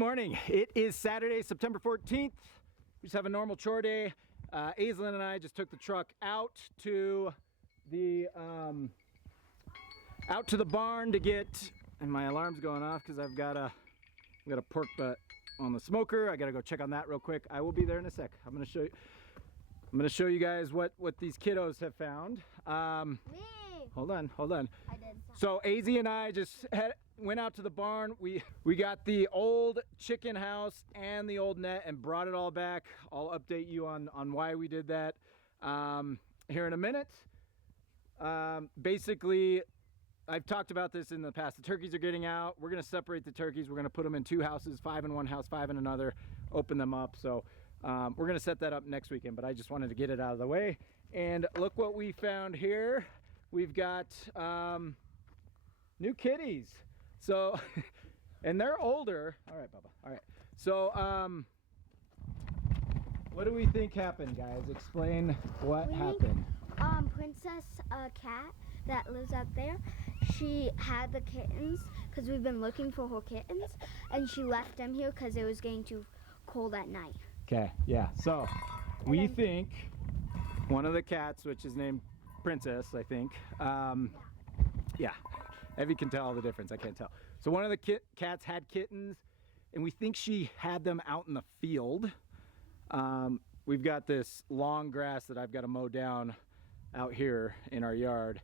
morning. It is Saturday, September 14th. We just have a normal chore day. Aislinn and I just took the truck out to the barn to get, and my alarm's going off because I've got a pork butt on the smoker. I gotta go check on that real quick. I will be there in a sec. I'm gonna show you guys what these kiddos have found. Me. Hold on. I did. So AZ and I just went out to the barn. We got the old chicken house and the old net and brought it all back. I'll update you on why we did that here in a minute. Basically, I've talked about this in the past. The turkeys are getting out. We're gonna separate the turkeys. We're gonna put them in two houses, 5 in one house, 5 in another, open them up. So we're gonna set that up next weekend, but I just wanted to get it out of the way. And look what we found here. We've got new kitties. So, and they're older. All right, Bubba. All right. So, what do we think happened, guys? Explain what happened. Princess, a cat that lives out there, she had the kittens because we've been looking for her kittens, and she left them here because it was getting too cold at night. Okay, yeah. So, we think one of the cats, which is named Princess, I think. Yeah, Evie can tell the difference. I can't tell. So one of the cats had kittens, and we think she had them out in the field. We've got this long grass that I've got to mow down out here in our yard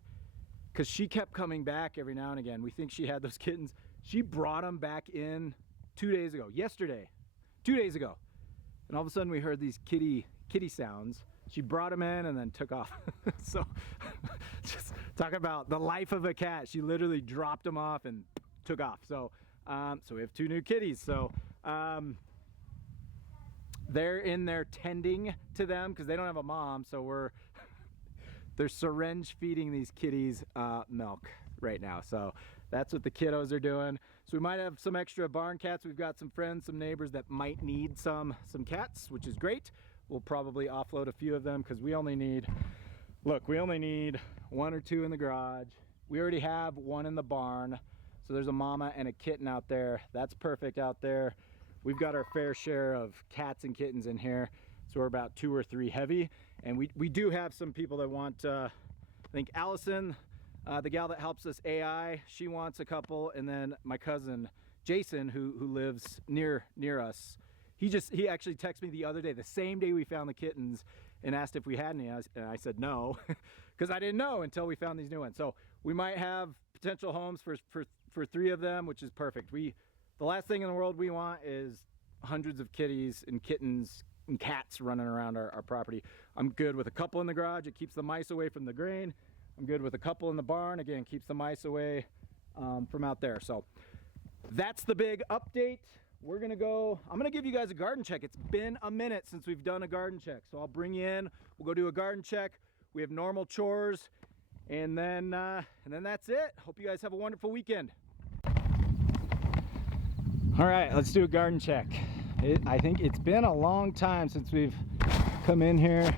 because she kept coming back every now and again. We think she had those kittens. She brought them back in 2 days ago, yesterday, 2 days ago. And all of a sudden we heard these kitty sounds. She brought them in and then took off. So just talk about the life of a cat. She literally dropped them off and took off. So so we have 2 new kitties. So they're in there tending to them because they don't have a mom. So they're syringe feeding these kitties milk right now. So that's what the kiddos are doing. So we might have some extra barn cats. We've got some friends, some neighbors that might need some cats, which is great. We'll probably offload a few of them because we only need 1 or 2 in the garage. We already have 1 in the barn. So there's a mama and a kitten out there. That's perfect out there. We've got our fair share of cats and kittens in here. So we're about 2 or 3 heavy. And we do have some people that want, I think Allison, the gal that helps us AI, she wants a couple. And then my cousin, Jason, who lives near us, he actually texted me the other day, the same day we found the kittens, and asked if we had any, and I said no, because I didn't know until we found these new ones. So we might have potential homes for 3 of them, which is perfect. The last thing in the world we want is hundreds of kitties and kittens and cats running around our property. I'm good with a couple in the garage. It keeps the mice away from the grain. I'm good with a couple in the barn. Again, keeps the mice away from out there. So that's the big update. I'm gonna give you guys a garden check. It's been a minute since we've done a garden check. So I'll bring you in, we'll go do a garden check. We have normal chores, and then that's it. Hope you guys have a wonderful weekend. All right, let's do a garden check. I think it's been a long time since we've come in here.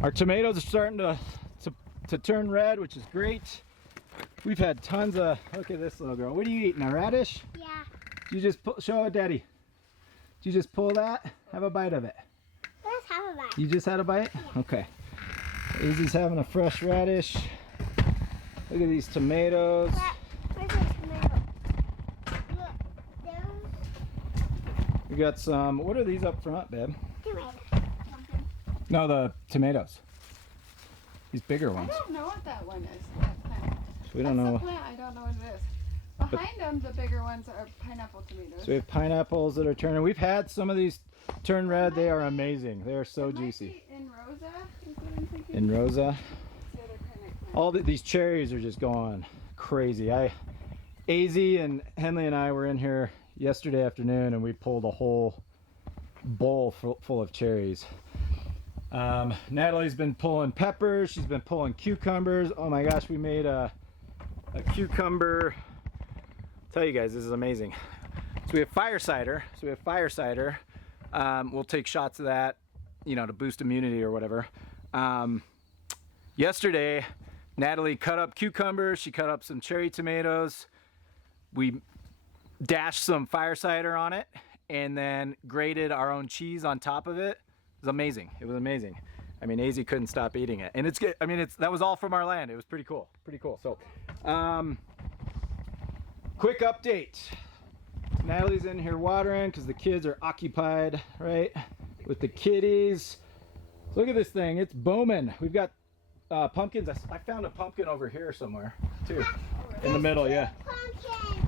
Our tomatoes are starting to turn red, which is great. We've had tons of, look at this little girl. What are you eating, a radish? Yeah. You just show it, Daddy. Did you just pull that? Have a bite of it. Let's have a bite. You just had a bite? Yeah. Okay. Izzy's having a fresh radish. Look at these tomatoes. Where's the tomato? Look, those. We got some, what are these up front, babe? Tomato. No, the tomatoes. These bigger ones. I don't know what that one is. That plant. We don't know. I don't know what it is. Behind them, the bigger ones are pineapple tomatoes. So we have pineapples that are turning. We've had some of these turn red. They are amazing. They are so juicy. In Rosa, is what I'm thinking. In Rosa. The other kind of All these cherries are just going crazy. Az and Henley and I were in here yesterday afternoon, and we pulled a whole bowl full of cherries. Natalie's been pulling peppers. She's been pulling cucumbers. Oh my gosh, we made a cucumber. Tell you guys, this is amazing. So we have fire cider. We'll take shots of that, to boost immunity or whatever. Yesterday, Natalie cut up cucumbers. She cut up some cherry tomatoes. We dashed some fire cider on it, and then grated our own cheese on top of it. It was amazing. It was amazing. I mean, AZ couldn't stop eating it. And it's good. I mean, that was all from our land. It was pretty cool. Pretty cool. So, quick update. Natalie's in here watering because the kids are occupied, right, with the kitties. Look at this thing. It's booming. We've got pumpkins. I found a pumpkin over here somewhere, too. In the middle, yeah.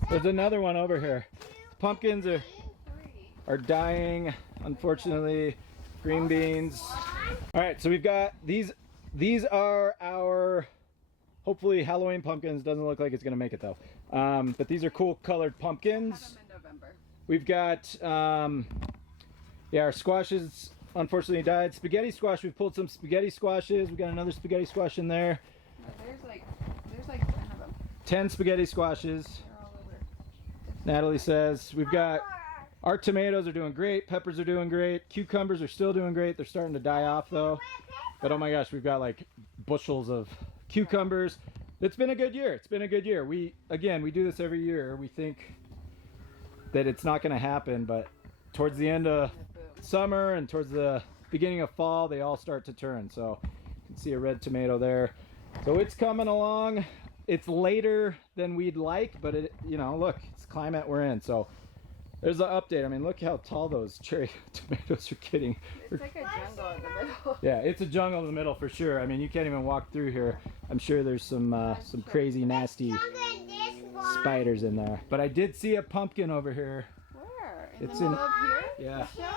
There's another one over here. Pumpkins are dying, unfortunately. Green beans. All right, so we've got these are our hopefully Halloween pumpkins. Doesn't look like it's gonna make it though. But these are cool colored pumpkins. Have them in November. We've got yeah, our squashes unfortunately died. Spaghetti squash, we've pulled some spaghetti squashes. We got another spaghetti squash in there. There's like 10 of them. 10 spaghetti squashes. They're all over. Natalie says we've got our tomatoes are doing great, peppers are doing great, cucumbers are still doing great. They're starting to die off though. But oh my gosh, we've got like bushels of cucumbers. It's been a good year. It's been a good year. We do this every year. We think that it's not going to happen, but towards the end of summer and towards the beginning of fall, they all start to turn. So you can see a red tomato there. So it's coming along. It's later than we'd like, but it, you know, look, it's the climate we're in. So there's an update. I mean, look how tall those cherry tomatoes are getting. It's like a jungle in the middle. Yeah, it's a jungle in the middle for sure. I mean, you can't even walk through here. I'm sure there's some crazy, nasty spiders in there. But I did see a pumpkin over here. Where? It's the middle of here? Yeah. Yeah.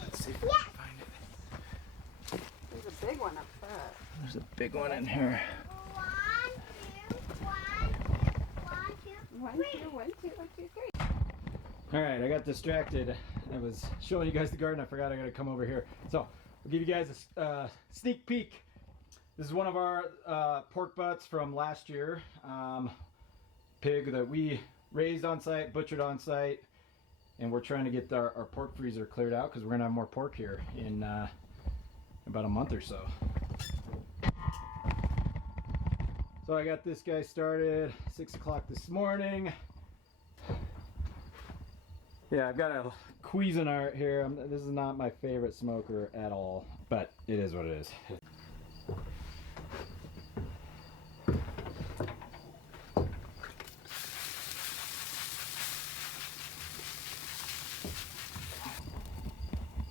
Let's see if we can find it. There's a big one up front. There's a big one in here. 1, 2, 3. All right, I got distracted. I was showing you guys the garden. I forgot I got to come over here. So I'll give you guys a sneak peek. This is one of our pork butts from last year. Pig that we raised on site, butchered on site, and we're trying to get our pork freezer cleared out because we're gonna have more pork here in about a month or so. So I got this guy started 6 o'clock this morning. Yeah, I've got a Cuisinart here. This is not my favorite smoker at all, but it is what it is.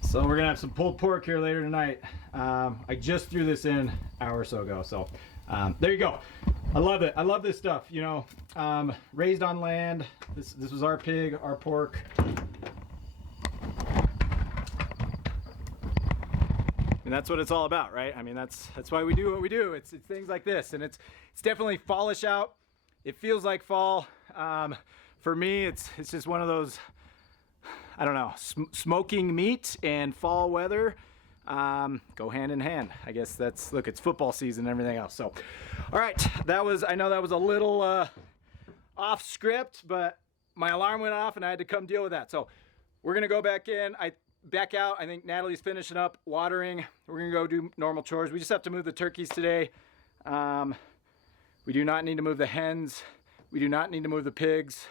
So we're gonna have some pulled pork here later tonight. I just threw this in an hour or so ago, so there you go. I love it. I love this stuff. You know, raised on land. This was our pig, our pork. And that's what it's all about, right? I mean, that's why we do what we do. It's things like this, and it's definitely fallish out. It feels like fall. For me, it's just one of those, I don't know, smoking meat and fall weather go hand in hand. I guess look, it's football season and everything else. So, all right, I know that was a little off script, but my alarm went off and I had to come deal with that. So we're gonna go back in. Back out. I think Natalie's finishing up watering. We're gonna go do normal chores. We just have to move the turkeys today. We do not need to move the hens. We do not need to move the pigs.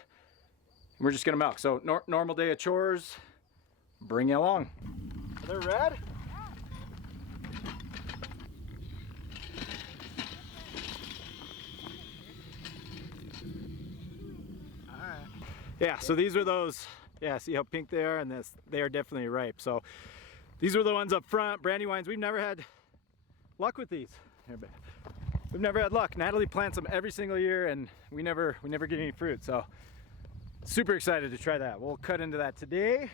We're just gonna milk. So normal day of chores. Bring you along. Are they red? All right. Yeah. So these are those. Yeah, see how pink they are, and they are definitely ripe. So these are the ones up front, Brandywines. We've never had luck with these. We've never had luck. Natalie plants them every single year, and we never get any fruit. So super excited to try that. We'll cut into that today.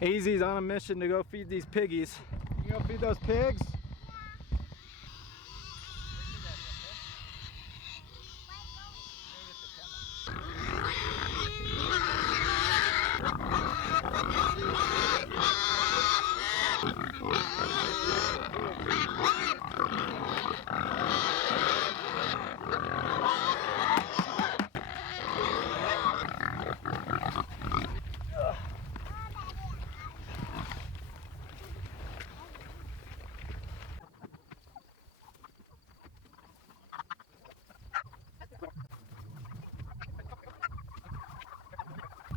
AZ's on a mission to go feed these piggies. You go feed those pigs?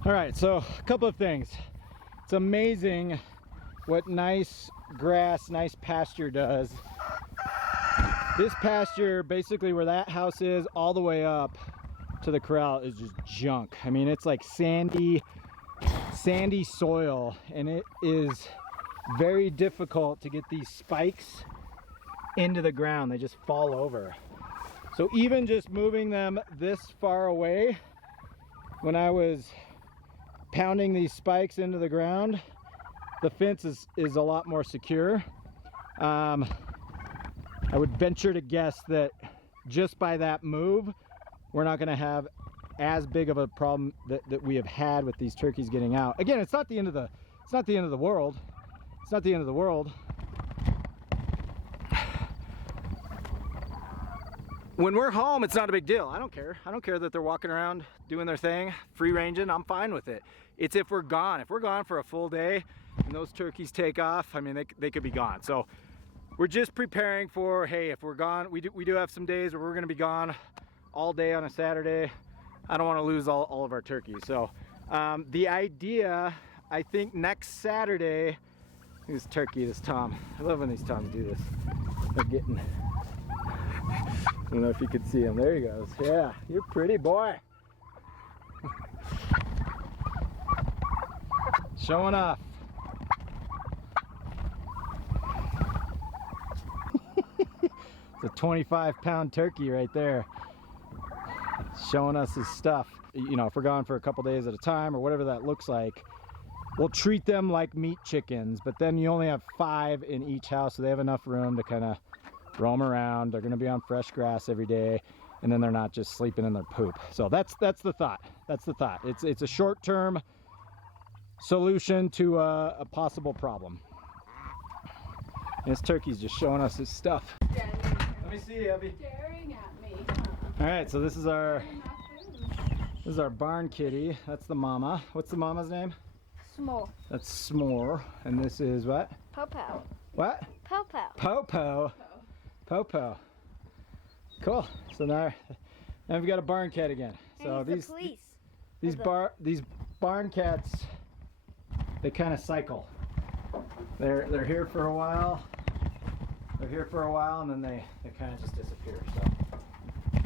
All right, so a couple of things. It's amazing what nice grass, nice pasture does. This pasture, basically where that house is, all the way up to the corral is just junk. I mean, it's like sandy soil, and it is very difficult to get these spikes into the ground. They just fall over. So even just moving them this far away, when I was pounding these spikes into the ground, the fence is a lot more secure. I would venture to guess that just by that move, we're not going to have as big of a problem that we have had with these turkeys getting out. Again, it's not the end of the world. It's not the end of the world. When we're home, it's not a big deal. I don't care. I don't care that they're walking around doing their thing, free ranging. I'm fine with it. It's if we're gone. If we're gone for a full day and those turkeys take off, I mean, they could be gone. So we're just preparing for, hey, if we're gone, we do have some days where we're going to be gone all day on a Saturday. I don't want to lose all of our turkeys. So the idea, I think next Saturday, this turkey, this Tom. I love when these Toms do this. They're getting, I don't know if you could see him. There he goes. Yeah, you're pretty boy. Showing off. It's a 25-pound turkey right there, showing us his stuff. You know, if we're gone for a couple days at a time or whatever that looks like, we'll treat them like meat chickens, but then you only have 5 in each house, so they have enough room to kind of roam around. They're going to be on fresh grass every day, and then they're not just sleeping in their poop. So that's the thought. That's the thought. It's a short-term solution to a possible problem. And this turkey's just showing us his stuff. Let me see, Abby. Staring at me. All right, so this is our barn kitty. That's the mama. What's the mama's name? Small. That's S'more. And this is what? Popo. What? Popo. Popo. Popo. Cool. So now we've got a barn cat again. So And he's the police. these barn cats, they kind of cycle. They're here for a while. They're here for a while, and then they kind of just disappear. So. I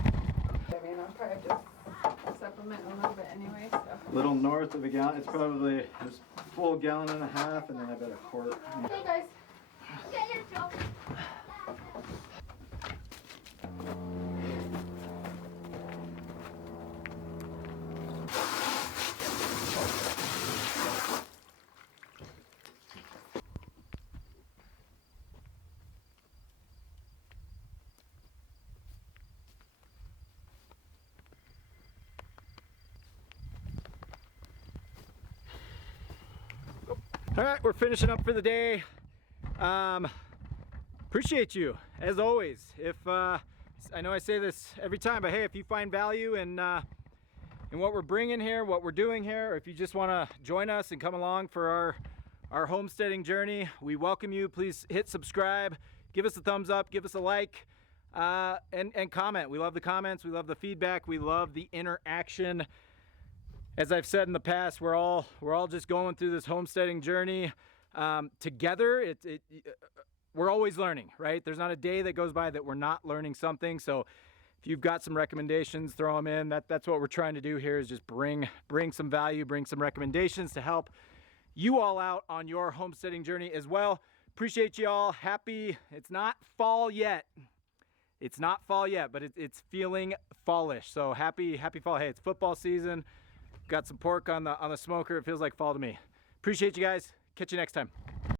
mean, I'll probably just supplement a little bit anyway. So. A little north of a gallon. It's probably just a full gallon and a half, and then about a quart. Hey guys. All right, we're finishing up for the day. Appreciate you, as always. If I know I say this every time, but hey, if you find value in what we're bringing here, what we're doing here, or if you just want to join us and come along for our homesteading journey, we welcome you. Please hit subscribe, give us a thumbs up, give us a like, and comment. We love the comments, we love the feedback, we love the interaction. As I've said in the past, we're all just going through this homesteading journey together. We're always learning, right? There's not a day that goes by that we're not learning something. So if you've got some recommendations, throw them in. That's what we're trying to do here, is just bring some value, bring some recommendations to help you all out on your homesteading journey as well. Appreciate you all. Happy, it's not fall yet. It's not fall yet, but it's feeling fallish. So happy fall. Hey, it's football season. Got some pork on the smoker. It feels like fall to me. Appreciate you guys. Catch you next time.